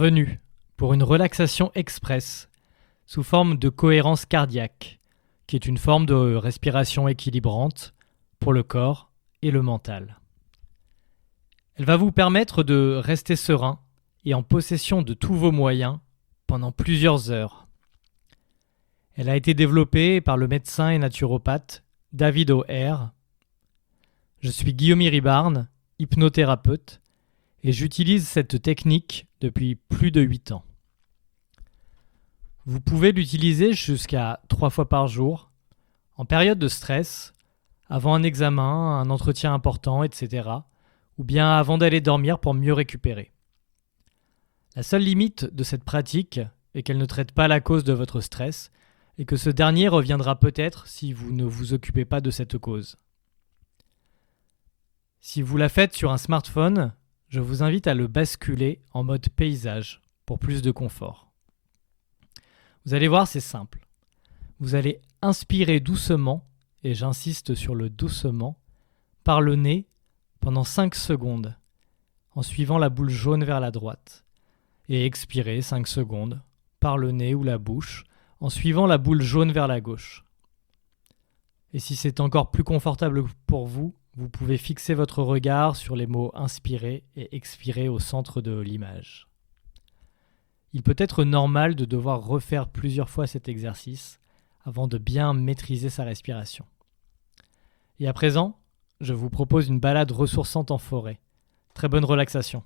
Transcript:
Bienvenue pour une relaxation express sous forme de cohérence cardiaque, qui est une forme de respiration équilibrante pour le corps et le mental. Elle va vous permettre de rester serein et en possession de tous vos moyens pendant plusieurs heures. Elle a été développée par le médecin et naturopathe David O'Hare. Je suis Guillaume Iribarne, hypnothérapeute, et j'utilise cette technique depuis plus de 8 ans. Vous pouvez l'utiliser jusqu'à 3 fois par jour, en période de stress, avant un examen, un entretien important, etc., ou bien avant d'aller dormir pour mieux récupérer. La seule limite de cette pratique est qu'elle ne traite pas la cause de votre stress et que ce dernier reviendra peut-être si vous ne vous occupez pas de cette cause. Si vous la faites sur un smartphone, je vous invite à le basculer en mode paysage pour plus de confort. Vous allez voir, c'est simple. Vous allez inspirer doucement, et j'insiste sur le doucement, par le nez pendant 5 secondes, en suivant la boule jaune vers la droite, et expirer 5 secondes par le nez ou la bouche, en suivant la boule jaune vers la gauche. Et si c'est encore plus confortable pour vous, vous pouvez fixer votre regard sur les mots inspirer et expirer au centre de l'image. Il peut être normal de devoir refaire plusieurs fois cet exercice avant de bien maîtriser sa respiration. Et à présent, je vous propose une balade ressourçante en forêt. Très bonne relaxation.